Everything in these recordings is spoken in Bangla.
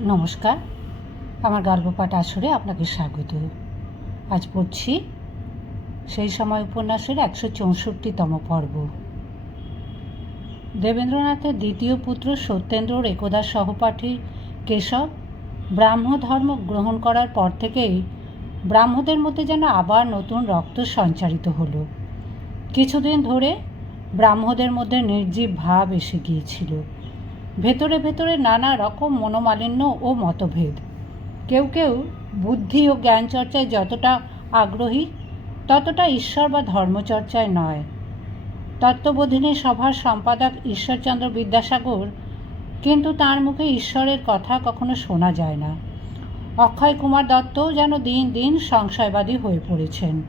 নমস্কার। আমার গল্পপাঠ আসরে আপনাকে স্বাগত। আজ পড়ছি সেই সময় উপন্যাসের একশো চৌষট্টিতম পর্ব। দেবেন্দ্রনাথের দ্বিতীয় পুত্র সত্যেন্দ্রর একদা সহপাঠী কেশব ব্রাহ্ম ধর্ম গ্রহণ করার পর থেকেই ব্রাহ্মদের মধ্যে যেন আবার নতুন রক্ত সঞ্চারিত হলো। কিছুদিন ধরে ব্রাহ্মদের মধ্যে নির্জীব ভাব এসে গিয়েছিল। ভেতরে ভেতরে নানা রকম মনোমালিন্য ও মতভেদ। কেউ কেউ বুদ্ধি ও জ্ঞান চর্চায় যতটা আগ্রহী, ততটা ঈশ্বর বা ধর্মচর্চায় নয়। তত্ত্ববোধিনী সভার সম্পাদক ঈশ্বরচন্দ্র বিদ্যাসাগর, কিন্তু তার মুখে ঈশ্বরের কথা কখনো শোনা যায় না। অক্ষয় কুমার দত্তও যেন দিন দিন সংশয়বাদী হয়ে পড়েছেন।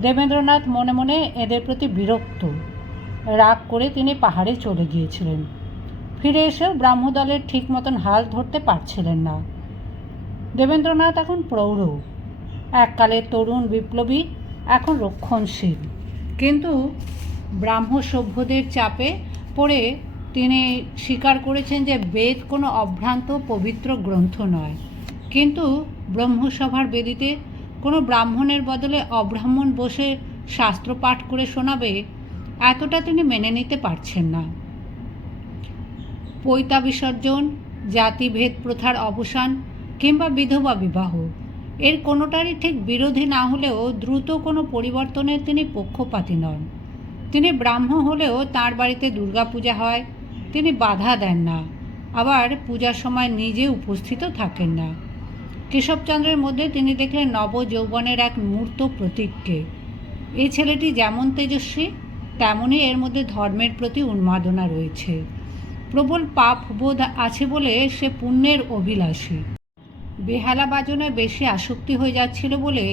দেবেন্দ্রনাথ মনে মনে এদের প্রতি বিরক্ত। রাগ করে তিনি পাহাড়ে চলে গিয়েছিলেন। ফিরে এসেও ব্রাহ্মদলের ঠিক মতন হাল ধরতে পারছিলেন না। দেবেন্দ্রনাথ এখন প্রৌঢ়। এককালের তরুণ বিপ্লবী, এখন রক্ষণশীল। কিন্তু ব্রাহ্ম সভ্যদের চাপে পড়ে তিনি স্বীকার করেছেন যে বেদ কোনো অভ্রান্ত, পবিত্র গ্রন্থ নয়। কিন্তু ব্রহ্মসভার বেদিতে কোনো ব্রাহ্মণের বদলে অব্রাহ্মণ বসে শাস্ত্র পাঠ করে শোনাবে, এতটা তিনি মেনে নিতে পারছেন না। পৈতা বিসর্জন, জাতিভেদ প্রথার অবসান কিংবা বিধবা বিবাহ। এর কোনোটারই ঠিক বিরোধী না হলেও দ্রুত কোনো পরিবর্তনের তিনি পক্ষপাতী নন। তিনি ব্রাহ্ম হলেও তার বাড়িতে দুর্গাপূজা হয়, তিনি বাধা দেন না, আবার পূজার সময় নিজে উপস্থিত থাকেন না। কেশবচন্দ্রের মধ্যে তিনি দেখলেন নব যৌবনের এক মূর্ত প্রতীককে। এই ছেলেটি যেমন তেজস্বী, তেমনই এর মধ্যে ধর্মের প্রতি উন্মাদনা রয়েছে। প্রবল পাপ বোধ আছে বলে সে পুণ্যের অভিলাষী। বেহালা বাজনে বেশি আসক্তি হয়ে যাচ্ছিল বলে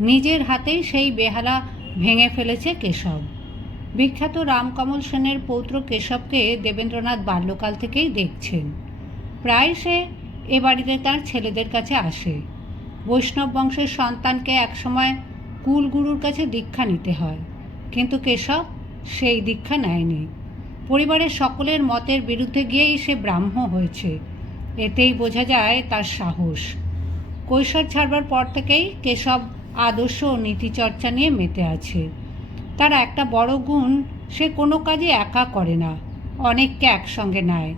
নিজের হাতেই সেই বেহালা ভেঙে ফেলেছে কেশব। বিখ্যাত রামকমল সেনের পৌত্র কেশবকে দেবেন্দ্রনাথ বাল্যকাল থেকেই দেখছেন। প্রায় সে এ বাড়িতে তার ছেলেদের কাছে আসে। বৈষ্ণব বংশের সন্তানকে একসময় কুলগুরুর কাছে দীক্ষা নিতে হয়, কিন্তু কেশব সেই দীক্ষা নেয়নি। পরিবারের সকলের মতের বিরুদ্ধে গিয়েই সে ব্রাহ্ম হয়েছে। এতেই বোঝা যায় তার সাহস। কৈশোর ছাড়বার পর থেকেই কেশব আদর্শ ও নীতিচর্চা নিয়ে মেতে আছে। তার একটা বড় গুণ, সে কোনো কাজে একা করে না, অনেককে একসঙ্গে নেয়।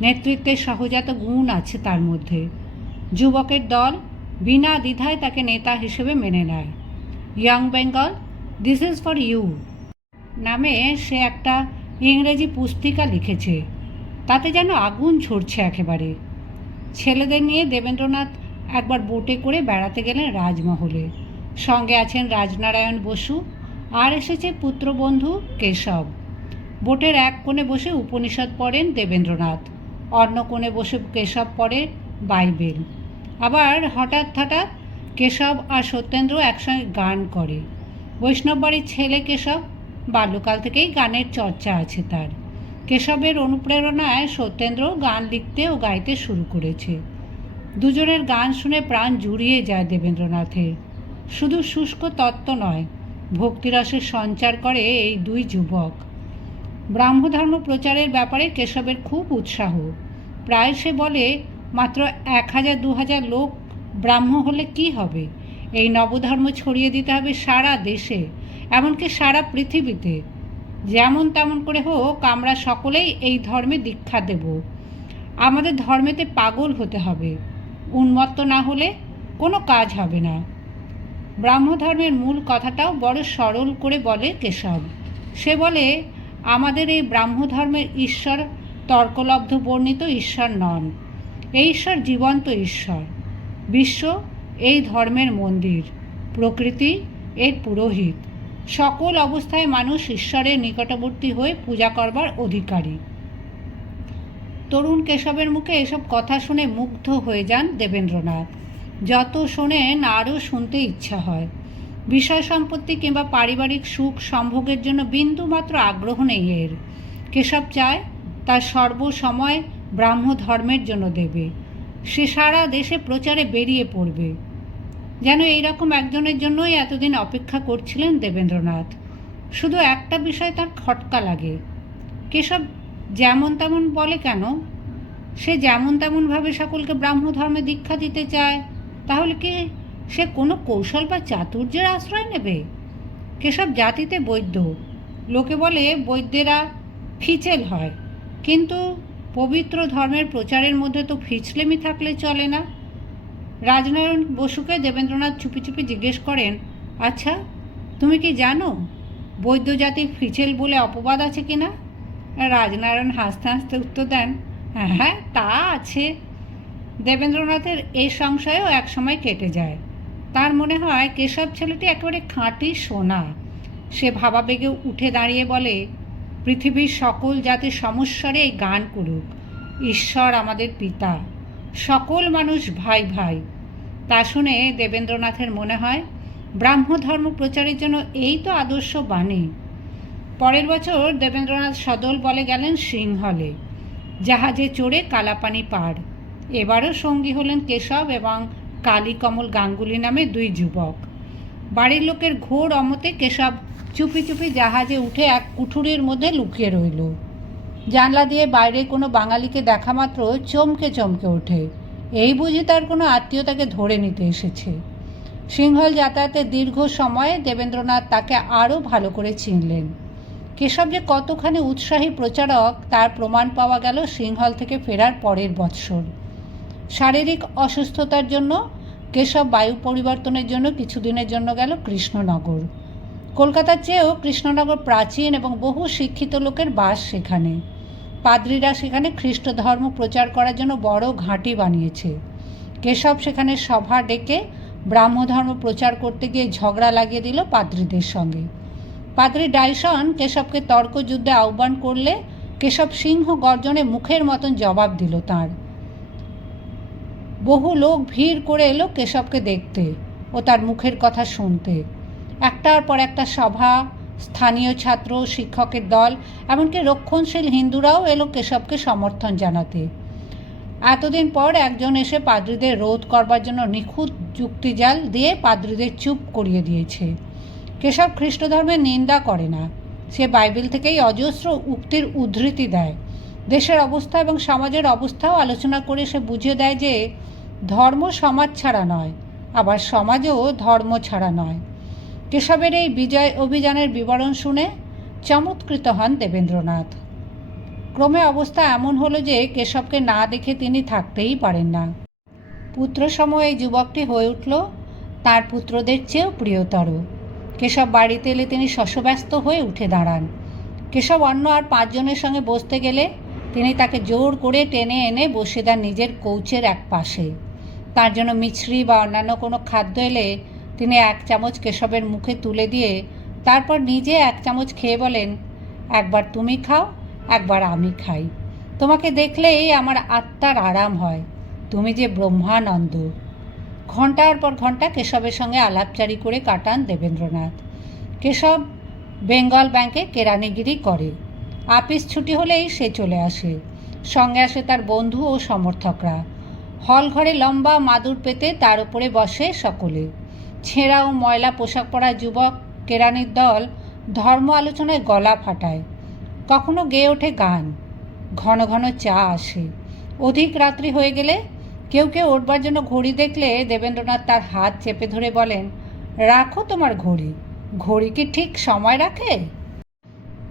নেতৃত্বের সহজাত গুণ আছে তার মধ্যে। যুবকের দল বিনা দ্বিধায় তাকে নেতা হিসেবে মেনে নেয়। Young Bengal, this is for you. নামে সে একটা ইংরেজি পুস্তিকা লিখেছে। তাতে যেন আগুন ছড়ছে একেবারে। ছেলেদের নিয়ে দেবেন্দ্রনাথ একবার বোটে করে বেড়াতে গেলেন রাজমহলে। সঙ্গে আছেন রাজনারায়ণ বসু আর এসেছে পুত্রবন্ধু কেশব। বোটের এক কোণে বসে উপনিষদ পড়েন দেবেন্দ্রনাথ, অন্য কোণে বসে কেশব পড়ে বাইবেল। আবার হঠাৎ হঠাৎ কেশব আর সত্যেন্দ্র একসঙ্গে গান করে। বৈষ্ণব বাড়ির ছেলে কেশব বাল্যকাল থেকেই গানের চর্চা আছে তার। কেশবের অনুপ্রেরণায় সত্যেন্দ্র গান লিখতে ও গাইতে শুরু করেছে। দুজনের গান শুনে প্রাণ জুড়িয়ে যায় দেবেন্দ্রনাথের। শুধু শুষ্ক তত্ত্ব নয়, ভক্তিরসের সঞ্চার করে এই দুই যুবক। ব্রাহ্মধর্ম প্রচারের ব্যাপারে কেশবের খুব উৎসাহ। প্রায় সে বলে, মাত্র এক হাজার, দু হাজার লোক ব্রাহ্ম হলে কি হবে? এই নবধর্ম ছড়িয়ে দিতে হবে সারা দেশে। এমনকি সারা পৃথিবীতে। যেমন তেমন করে হোক, আমরা সকলেই এই ধর্মে দীক্ষা দেব। আমাদের ধর্মেতে পাগল হতে হবে। উন্মত্ত না হলে কোনো কাজ হবে না। ব্রাহ্মধর্মের মূল কথাটাও বড় সরল করে বলে কেশব। সে বলে, আমাদের এই ব্রাহ্মধর্মের ঈশ্বর তর্কলব্ধ বর্ণিত ঈশ্বর নন। এই ঈশ্বর জীবন্ত ঈশ্বর। বিশ্ব এই ধর্মের মন্দির। প্রকৃতি এর পুরোহিত। সকল অবস্থায় মানুষ ঈশ্বরের নিকটবর্তী হয়ে পূজা করবার অধিকারী। তরুণ কেশবের মুখে এসব কথা শুনে মুগ্ধ হয়ে যান দেবেন্দ্রনাথ। যত শোনেন, আরও শুনতে ইচ্ছা হয়। বিষয় সম্পত্তি কিংবা পারিবারিক সুখ সম্ভোগের জন্য বিন্দুমাত্র আগ্রহ নেই এর। কেশব চায়, তার সর্বসময় ব্রাহ্ম ধর্মের জন্য দেবে। সে সারা দেশে প্রচারে বেরিয়ে পড়বে। যেন এইরকম একজনের জন্যই এতদিন অপেক্ষা করছিলেন দেবেন্দ্রনাথ। শুধু একটা বিষয় তার খটকা লাগে। কেশব যেমন তেমন বলে কেন? সে যেমন তেমনভাবে সকলকে ব্রাহ্ম ধর্মে দীক্ষা দিতে চায়, তাহলে কি সে কোনো কৌশল বা চাতুর্যের আশ্রয় নেবে? কেশব জাতিতে বৈদ্য। লোকে বলে বৈদ্যেরা ফিচেল হয়। কিন্তু পবিত্র ধর্মের প্রচারের মধ্যে তো ফিচলেমি থাকলে চলে না। রাজনারায়ণ বসুকে দেবেন্দ্রনাথ চুপি চুপি জিজ্ঞেস করেন আচ্ছা তুমি কি জানো বৈদ্য জাতি ফিচেল বলে অপবাদ আছে কি না? রাজনারায়ণ হাসতে হাসতে উত্তর দেন হ্যাঁ তা আছে। দেবেন্দ্রনাথের এই সংশয়ও একসময় কেটে যায়। তার মনে হয় কেশব ছেলেটি একেবারে খাঁটি সোনা। সে ভাবাবেগে উঠে দাঁড়িয়ে বলে, পৃথিবীর সকল জাতির সমস্যারে এই গান করুক। ঈশ্বর আমাদের পিতা। সকল মানুষ ভাই ভাই। তা শুনে দেবেন্দ্রনাথের মনে হয় ব্রাহ্ম ধর্ম প্রচারের জন্য এই তো আদর্শ বাণী। পরের বছর দেবেন্দ্রনাথ সদল বলে গেলেন সিংহলে, জাহাজে চড়ে কালাপানি পার। এবারও সঙ্গী হলেন কেশব এবং কালীকমল গাঙ্গুলি নামে দুই যুবক। বাড়ির লোকের ঘোর অমতে কেশব চুপি চুপি জাহাজে উঠে এক কুঠুরির মধ্যে লুকিয়ে রইল। জানলা দিয়ে বাইরে কোনো বাঙালিকে দেখা মাত্র চমকে চমকে ওঠে। এই বুঝি তার কোনো আত্মীয়তাকে ধরে নিতে এসেছে। সিংহল যাতায়াতের দীর্ঘ সময়ে দেবেন্দ্রনাথ তাকে আরও ভালো করে চিনলেন। কেশব যে কতখানি উৎসাহী প্রচারক, তার প্রমাণ পাওয়া গেল সিংহল থেকে ফেরার পরের বৎসর। শারীরিক অসুস্থতার জন্য, কেশব বায়ু পরিবর্তনের জন্য কিছুদিনের জন্য গেল কৃষ্ণনগর। কলকাতার চেয়েও কৃষ্ণনগর প্রাচীন এবং বহু শিক্ষিত লোকের বাস সেখানে। পাদ্রীরা সেখানে খ্রিস্ট ধর্ম প্রচার করার জন্য বড় ঘাঁটি বানিয়েছে। কেশব সেখানে সভা ডেকে ব্রাহ্মধর্ম প্রচার করতে গিয়ে ঝগড়া লাগিয়ে দিল পাদ্রীদের সঙ্গে। পাদ্রী ডাইসন কেশবকে তর্কযুদ্ধে আহ্বান করলে কেশব সিংহ গর্জনে মুখের মতন জবাব দিল তার। বহু লোক ভিড় করে এলো কেশবকে দেখতে ও তার মুখের কথা শুনতে। একটার পর একটা সভা স্থানীয় ছাত্র, শিক্ষকের দল, এমনকি রক্ষণশীল হিন্দুরাও এলো কেশবকে সমর্থন জানাতে। এতদিন পর একজন এসে পাদ্রীদের রোধ করবার জন্য নিখুঁত যুক্তিজাল দিয়ে পাদ্রীদের চুপ করিয়ে দিয়েছে। কেশব খ্রিস্ট ধর্মের নিন্দা করে না। সে বাইবেল থেকেই অজস্র উক্তির উদ্ধৃতি দেয়। দেশের অবস্থা এবং সমাজের অবস্থাও আলোচনা করে সে বুঝিয়ে দেয় যে, ধর্ম সমাজ ছাড়া নয়, আবার সমাজও ধর্ম ছাড়া নয়। কেশবের এই বিজয় অভিযানের বিবরণ শুনে চমৎকৃত হন দেবেন্দ্রনাথ। ক্রমে অবস্থা এমন হলো যে কেশবকে না দেখে তিনি থাকতেই পারেন না। পুত্রসম এই যুবকটি হয়ে উঠল, তার পুত্রদের চেয়েও প্রিয়তর। কেশব বাড়িতে এলে তিনি শশব্যস্ত হয়ে উঠে দাঁড়ান। কেশব অন্য আর পাঁচজনের সঙ্গে বসতে গেলে তিনি তাকে জোর করে টেনে এনে বসে দেন নিজের কৌচের এক পাশে তার জন্য মিছরি বা অন্যান্য কোনো খাদ্য এলে তিনি এক চামচ কেশবের মুখে তুলে দিয়ে তারপর নিজে এক চামচ খেয়ে বলেন, একবার তুমি খাও, একবার আমি খাই। তোমাকে দেখলেই আমার আত্মার আরাম হয়। তুমি যে ব্রহ্মানন্দ ঘণ্টার পর ঘণ্টা কেশবের সঙ্গে আলাপচারি করে কাটান দেবেন্দ্রনাথ। কেশব বেঙ্গল ব্যাংকে কেরানিগিরি করে। আপিস ছুটি হলেই সে চলে আসে। সঙ্গে আসে তার বন্ধু ও সমর্থকরা। হল ঘরে লম্বা মাদুর পেতে তার উপরে বসে সকলে। ছেঁড়া ও ময়লা পোশাক পরা যুবক কেরানির দল ধর্ম আলোচনায় গলা ফাটায়। কখনো গেয়ে ওঠে গান, ঘন ঘন চা আসে। অধিক রাত্রি হয়ে গেলে কেউ কেউ উঠবার জন্য ঘড়ি দেখলে দেবেন্দ্রনাথ তার হাত চেপে ধরে বলেন, রাখো তোমার ঘড়ি। ঘড়ি কি ঠিক সময় রাখে?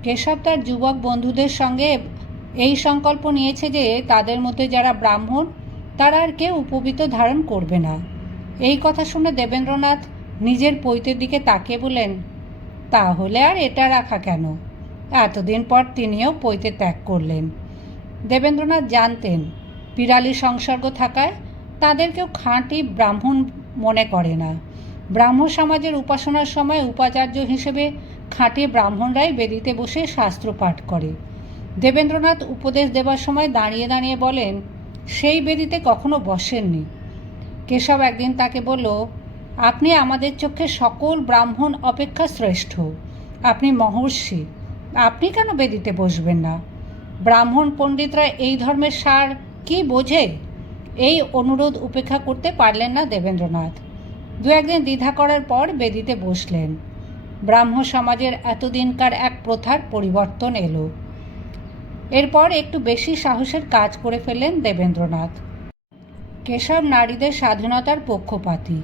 কেশব তার যুবক বন্ধুদের সঙ্গে এই সংকল্প নিয়েছে যে তাদের মধ্যে যারা ব্রাহ্মণ, তারা আর কেউ উপবিত ধারণ করবে না। এই কথা শুনে দেবেন্দ্রনাথ নিজের পৈতের দিকে তাকিয়ে বলেন তাহলে আর এটা রাখা কেন? এতদিন পর তিনিও পৈতে ত্যাগ করলেন। দেবেন্দ্রনাথ জানতেন, পিরালি সংসর্গ থাকায় তাদের কেউ খাঁটি ব্রাহ্মণ মনে করে না। ব্রাহ্ম সমাজের উপাসনার সময় উপাচার্য হিসেবে খাঁটি ব্রাহ্মণরাই বেদিতে বসে শাস্ত্র পাঠ করে। দেবেন্দ্রনাথ উপদেশ দেবার সময় দাঁড়িয়ে দাঁড়িয়ে বলেন, সেই বেদিতে কখনো বসেননি। কেশব একদিন তাকে বলল, আপনি আমাদের চোখে সকল ব্রাহ্মণ অপেক্ষা শ্রেষ্ঠ। আপনি মহর্ষি। আপনি কেন বেদিতে বসবেন না? ব্রাহ্মণ পণ্ডিতরা এই ধর্মের সার কি বোঝে? এই অনুরোধ উপেক্ষা করতে পারলেন না দেবেন্দ্রনাথ। দু একদিন দ্বিধা করার পর বেদিতে বসলেন। ব্রাহ্ম সমাজের এতদিনকার এক প্রথার পরিবর্তন এলো। এরপর একটু বেশি সাহসের কাজ করে ফেললেন দেবেন্দ্রনাথ। কেশব নারীদের স্বাধীনতার পক্ষপাতী।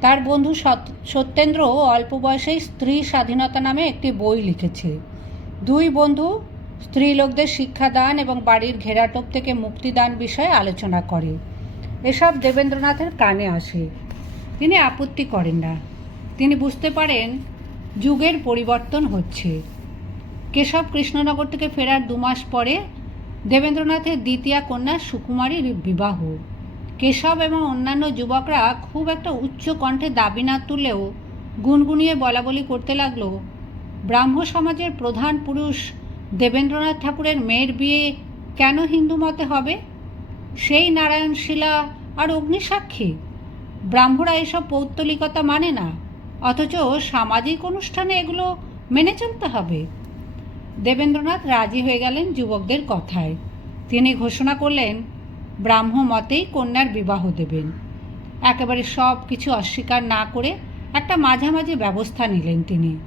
তার বন্ধু সত- সত্যেন্দ্র অল্প বয়সেই স্ত্রী স্বাধীনতা নামে একটি বই লিখেছে। দুই বন্ধু স্ত্রীলোকদের শিক্ষাদান এবং বাড়ির ঘেরাটোপ থেকে মুক্তিদান বিষয়ে আলোচনা করে। এসব দেবেন্দ্রনাথের কানে আসে। তিনি আপত্তি করেন না। তিনি বুঝতে পারেন যুগের পরিবর্তন হচ্ছে। কেশব কৃষ্ণনগর থেকে ফেরার দু মাস পরে দেবেন্দ্রনাথের দ্বিতীয় কন্যা সুকুমারীর বিবাহ। কেশব এবং অন্যান্য যুবকরা খুব একটা উচ্চ কণ্ঠে দাবি না তুললেও গুনগুনিয়ে বলা বলি করতে লাগল। ব্রাহ্ম সমাজের প্রধান পুরুষ দেবেন্দ্রনাথ ঠাকুরের মেয়ের বিয়ে কেন হিন্দু মতে হবে? সেই নারায়ণ শিলা আর অগ্নিসাক্ষী? ব্রাহ্মরা এসব পৌত্তলিকতা মানে না, অথচ সামাজিক অনুষ্ঠানে এগুলো মেনে চলতে হবে। দেবেন্দ্রনাথ রাজি হয়ে গেলেন যুবকদের কথায়। তিনি ঘোষণা করলেন ব্রাহ্ম মতেই কন্যার বিবাহ দেবেন। একেবারে সব কিছু অস্বীকার না করে একটা মাঝামাঝি ব্যবস্থা নিলেন তিনি।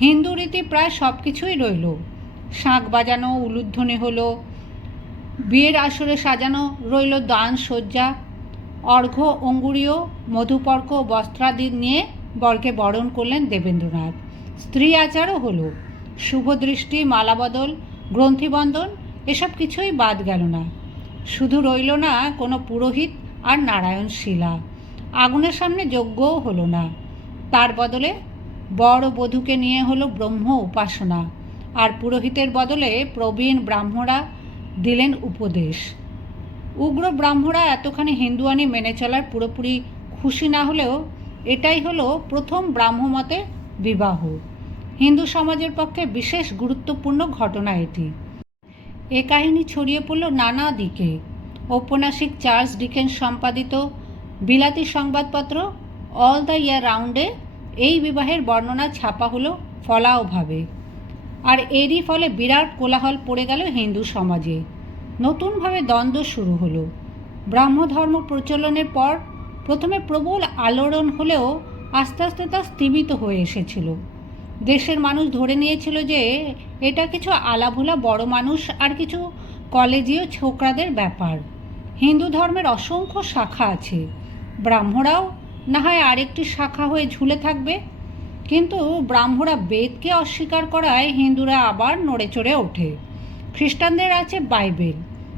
হিন্দু রীতি প্রায় সব কিছুই রইল। শাঁখ বাজানো, উলুধ্বনি হলো, বিয়ের আসরে সাজানো রইল দান সজ্জা অর্ঘ্য অঙ্গুরীয় মধুপর্ক, বস্ত্রাদি নিয়ে বরকে বরণ করলেন দেবেন্দ্রনাথ। স্ত্রী আচারও হলো শুভদৃষ্টি মালাবদল, গ্রন্থিবন্ধন, এসব কিছুই বাদ গেল না। শুধু রইল না, কোনো পুরোহিত আর নারায়ণ শিলা। আগুনের সামনে যজ্ঞও হলো না। তার বদলে বড় বধূকে নিয়ে হলো ব্রহ্ম উপাসনা। আর পুরোহিতের বদলে প্রবীণ ব্রাহ্মরা দিলেন উপদেশ। উগ্র ব্রাহ্মরা এতখানি হিন্দুয়ানি মেনে চলার পুরোপুরি খুশি না হলেও এটাই হলো প্রথম ব্রাহ্মমতে বিবাহ। হিন্দু সমাজের পক্ষে বিশেষ গুরুত্বপূর্ণ ঘটনা এটি। এ কাহিনী ছড়িয়ে পড়ল নানা দিকে। ঔপন্যাসিক চার্লস ডিকেন্স সম্পাদিত বিলাতি সংবাদপত্র অল দ্য ইয়ার রাউন্ডে এই বিবাহের বর্ণনা ছাপা হলো ফলাওভাবে আর এরই ফলে বিরাট কোলাহল পড়ে গেল হিন্দু সমাজে। নতুনভাবে দ্বন্দ্ব শুরু হলো। ব্রাহ্মধর্ম প্রচলনের পর প্রথমে প্রবল আলোড়ন হলেও আস্তে আস্তে তা স্থিমিত হয়ে এসেছিল। দেশের মানুষ ধরে নিয়েছিল যে এটা কিছু আলাভোলা বড় মানুষ আর কিছু কলেজীয় ছোকরাদের ব্যাপার। হিন্দু ধর্মের অসংখ্য শাখা আছে। ব্রাহ্মরাও না হয় আরেকটি শাখা হয়ে ঝুলে থাকবে। কিন্তু ব্রাহ্মরা বেদকে অস্বীকার করায় হিন্দুরা আবার নড়ে চড়ে ওঠে। খ্রিস্টানদের আছে বাইবেল,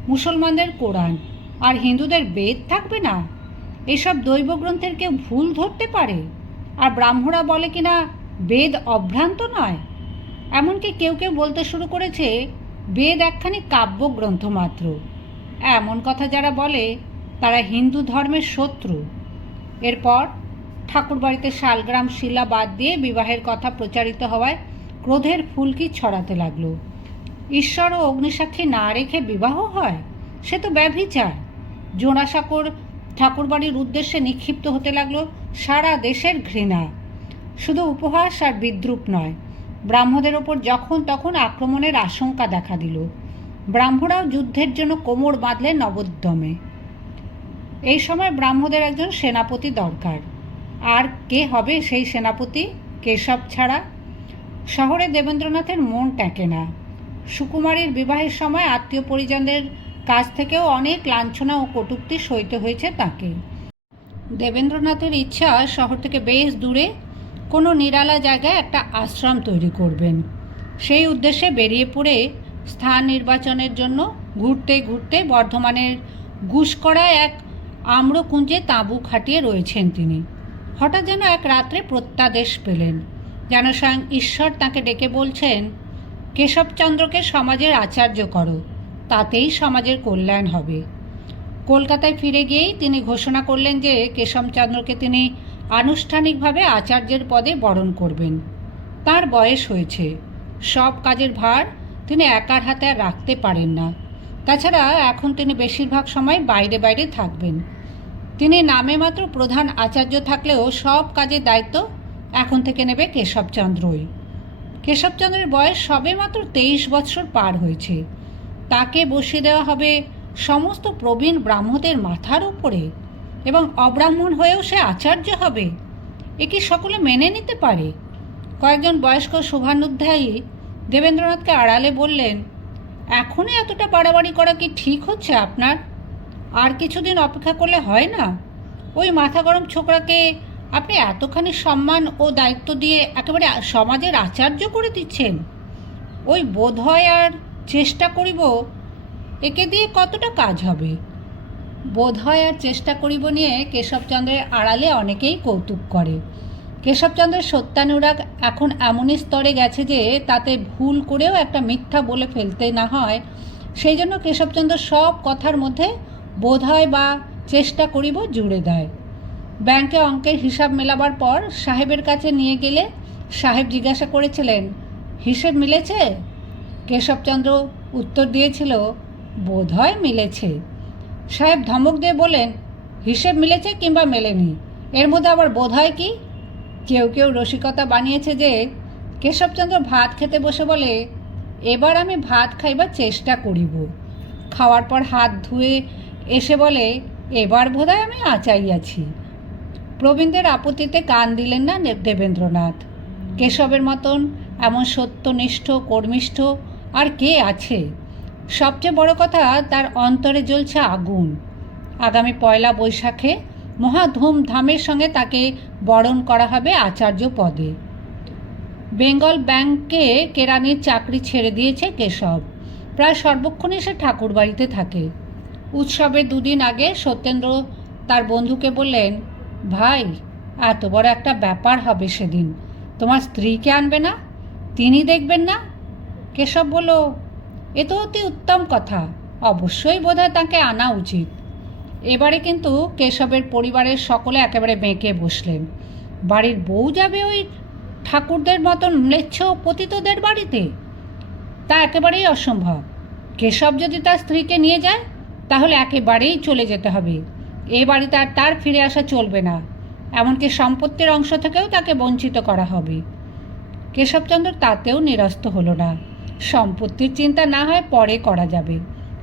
মুসলমানদের কোরআন, আর হিন্দুদের বেদ থাকবে না? এসব দৈব গ্রন্থের কেউ ভুল ধরতে পারে? আর ব্রাহ্মরা বলে কিনা বেদ অভ্রান্ত নয়। এমনকি কেউ কেউ বলতে শুরু করেছে, বেদ একখানি কাব্যগ্রন্থ মাত্র। এমন কথা যারা বলে, তারা হিন্দু ধর্মের শত্রু। এরপর ঠাকুরবাড়িতে শালগ্রাম শিলা বাদ দিয়ে বিবাহের কথা প্রচারিত হওয়ায় ক্রোধের ফুলকি ছড়াতে লাগল। ঈশ্বর ও অগ্নিসাক্ষী না রেখে বিবাহ হয়? সে তো ব্যভিচার। জোড়াসাঁকোর ঠাকুরবাড়ির উদ্দেশ্যে নিক্ষিপ্ত হতে লাগল সারা দেশের ঘৃণা। শুধু উপহাস আর বিদ্রুপ নয়। ব্রাহ্মদের ওপর যখন তখন আক্রমণের আশঙ্কা দেখা দিল। ব্রাহ্মরাও যুদ্ধের জন্য কোমর বাঁধলেন নবোদ্যমে। এই সময় ব্রাহ্মদের একজন সেনাপতি দরকার। আর কে হবে সেই সেনাপতি? কেশব ছাড়া? শহরে দেবেন্দ্রনাথের মন টেকে না। সুকুমারীর বিবাহের সময় আত্মীয় পরিজনদের কাছ থেকেও অনেক লাঞ্ছনা ও কটূক্তি সইতে হয়েছে তাকে। দেবেন্দ্রনাথের ইচ্ছা শহর থেকে বেশ দূরে কোনো নিরালা জায়গায় একটা আশ্রম তৈরি করবেন। সেই উদ্দেশ্যে বেরিয়ে পড়ে স্থান নির্বাচনের জন্য ঘুরতে ঘুরতে বর্ধমানের গুসকরা এক আম্রকুঞ্জে তাঁবু খাটিয়ে রয়েছেন তিনি। হঠাৎ যেন এক রাত্রে প্রত্যাদেশ পেলেন। যেন স্বয়ং ঈশ্বর তাকে ডেকে বলছেন, কেশবচন্দ্রকে সমাজের আচার্য করো, তাতেই সমাজের কল্যাণ হবে। কলকাতায় ফিরে গিয়েই তিনি ঘোষণা করলেন যে কেশবচন্দ্রকে তিনি আনুষ্ঠানিকভাবে আচার্যের পদে বরণ করবেন। তার বয়স হয়েছে। সব কাজের ভার তিনি একার হাতে আর রাখতে পারেন না। তাছাড়া এখন তিনি বেশিরভাগ সময় বাইরে বাইরে থাকবেন। তিনি নামে মাত্র প্রধান আচার্য থাকলেও সব কাজের দায়িত্ব এখন থেকে নেবে কেশবচন্দ্রই। কেশবচন্দ্রের বয়স সবে মাত্র তেইশ বছর পার হয়েছে। তাকে বসিয়ে দেওয়া হবে সমস্ত প্রবীণ ব্রাহ্মদের মাথার উপরে। এবং অব্রাহ্মণ হয়েও সে আচার্য হবে। এ কি সকলে মেনে নিতে পারে? কয়েকজন বয়স্ক শুভানুধ্যায়ী দেবেন্দ্রনাথকে আড়ালে বললেন, এখনই এতটা বাড়াবাড়ি করা কি ঠিক হচ্ছে আপনার? আর কিছুদিন অপেক্ষা করলে হয় না? ওই মাথা গরম ছোকরাকে আপনি এতখানি সম্মান ও দায়িত্ব দিয়ে একেবারে সমাজের আচার্য করে দিচ্ছেন? ওই বোধ হয় আর চেষ্টা করিব, একে দিয়ে কতটা কাজ হবে? বোধ হয় আর চেষ্টা করিব নিয়ে কেশবচন্দ্রের আড়ালে অনেকেই কৌতুক করে। কেশবচন্দ্রের সত্যানুরাগ এখন এমনই স্তরে গেছে যে তাতে ভুল করেও একটা মিথ্যা বলে ফেলতে না হয়। সেই জন্য কেশবচন্দ্র সব কথার মধ্যে বোধ হয় বা চেষ্টা করিব জুড়ে দেয়। ব্যাংকে অঙ্কের হিসাব মেলাবার পর সাহেবের কাছে নিয়ে গেলে সাহেব জিজ্ঞাসা করেছিলেন, হিসেব মিলেছে? কেশবচন্দ্র উত্তর দিয়েছিল বোধ হয় মিলেছে। সাহেব ধমক দিয়ে বলেন, হিসেব মিলেছে কিংবা মেলেনি? এর মধ্যে আবার বোধ হয় কি? কেউ কেউ রসিকতা বানিয়েছে যে, কেশবচন্দ্র ভাত খেতে বসে বলে, এবার আমি ভাত খাইবার চেষ্টা করিব খাওয়ার পর হাত ধুয়ে এসে বলে, এবার বোধহয় আমি আচাইয়াছি। প্রবীণদের আপত্তিতে কান দিলেন না দেবেন্দ্রনাথ। কেশবের মতন এমন সত্যনিষ্ঠ, কর্মিষ্ঠ আর কে আছে? সবচেয়ে বড় কথা, তার অন্তরে জ্বলছে আগুন। আগামী পয়লা বৈশাখে মহা ধুমধামের সঙ্গে তাকে বরণ করা হবে আচার্য পদে। বেঙ্গল ব্যাংকে কেরানির চাকরি ছেড়ে দিয়েছে কেশব। প্রায় সর্বক্ষণই সে ঠাকুর বাড়িতে থাকে। উৎসবের দুদিন আগে সত্যেন্দ্র তার বন্ধুকে বললেন, ভাই, এত বড় একটা ব্যাপার হবে সেদিন। তোমার স্ত্রীকে আনবে না? তিনি দেখবেন না? কেশব বলল এ তো অতি উত্তম কথা। অবশ্যই বোধহয় তাকে আনা উচিত। এবারে কিন্তু কেশবের পরিবারের সকলে একেবারে বেঁকে বসলেন। বাড়ির বউ যাবে ওই ঠাকুরদের মতন ম্লেচ্ছ পতিতদের বাড়িতে? তা একেবারেই অসম্ভব। কেশব যদি তার স্ত্রীকে নিয়ে যায়, তাহলে একেবারেই চলে যেতে হবে। এ বাড়িতে আর তার ফিরে আসা চলবে না। এমনকি সম্পত্তির অংশ থেকেও তাকে বঞ্চিত করা হবে। কেশবচন্দ্র তাতেও নিরস্ত হলো না। সম্পত্তির চিন্তা না হয় পরে করা যাবে।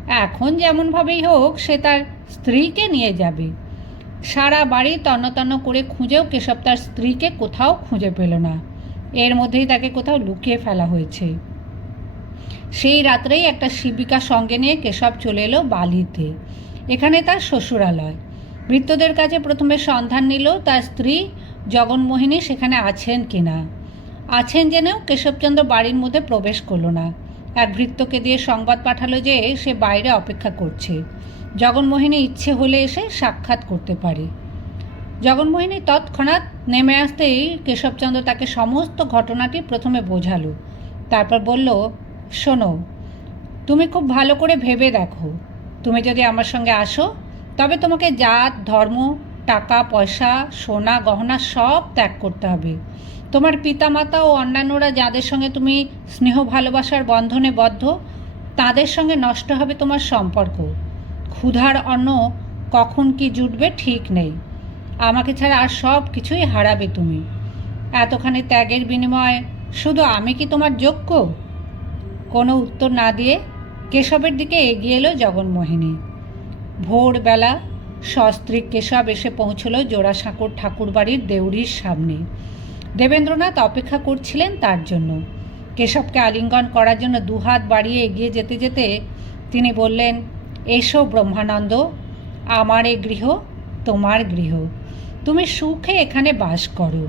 এখন যেমনভাবেই হোক, সে তার স্ত্রীকে নিয়ে যাবে। সারা বাড়ি তন্ন তন্ন করে খুঁজেও কেশব তার স্ত্রীকে কোথাও খুঁজে পেল না। এর মধ্যেই তাকে কোথাও লুকিয়ে ফেলা হয়েছে। সেই রাত্রেই একটা শিবিকা সঙ্গে নিয়ে কেশব চলে এলো বালিতে। এখানে তার শ্বশুরালয়। ভৃত্যদের কাছে প্রথমে সন্ধান নিল, তার স্ত্রী জগনমোহিনী সেখানে আছেন কিনা। আছেন জেনেও কেশবচন্দ্র বাড়ির মধ্যে প্রবেশ করল না। এক ভৃত্যকে দিয়ে সংবাদ পাঠালো যে সে বাইরে অপেক্ষা করছে। জগনমোহিনী ইচ্ছে হলে এসে সাক্ষাৎ করতে পারে। জগনমোহিনী তৎক্ষণাৎ নেমে আসতেই কেশবচন্দ্র তাকে সমস্ত ঘটনাটি প্রথমে বোঝালো। তারপর বলল, শোনো, তুমি খুব ভালো করে ভেবে দেখো। তুমি যদি আমার সঙ্গে আসো, তবে তোমাকে জাত, ধর্ম, টাকা, পয়সা, সোনা, গহনা সব ত্যাগ করতে হবে। তোমার পিতামাতা ও অন্যান্যরা যাদের সঙ্গে তুমি স্নেহ ভালোবাসার বন্ধনে বদ্ধ, তাদের সঙ্গে নষ্ট হবে তোমার সম্পর্ক। ক্ষুধার অন্ন কখন কি জুটবে ঠিক নেই। আমাকে ছাড়া আর সব কিছুই হারাবে তুমি। এতখানি ত্যাগের বিনিময়ে শুধু আমি কি তোমার যোগ্য? কোনো উত্তর না দিয়ে কেশবের দিকে এগিয়ে এলো জগনমোহিনী। ভোরবেলা সস্ত্রীক কেশব এসে পৌঁছল জোড়াসাঁকোর ঠাকুরবাড়ির দেউরির সামনে। দেবেন্দ্রনাথ অপেক্ষা করছিলেন তার জন্য। কেশবকে আলিঙ্গন করার জন্য দুহাত বাড়িয়ে এগিয়ে যেতে যেতে তিনি বললেন, এসো ব্রহ্মানন্দ, আমার এ গৃহ তোমার গৃহ। তুমি সুখে এখানে বাস করো।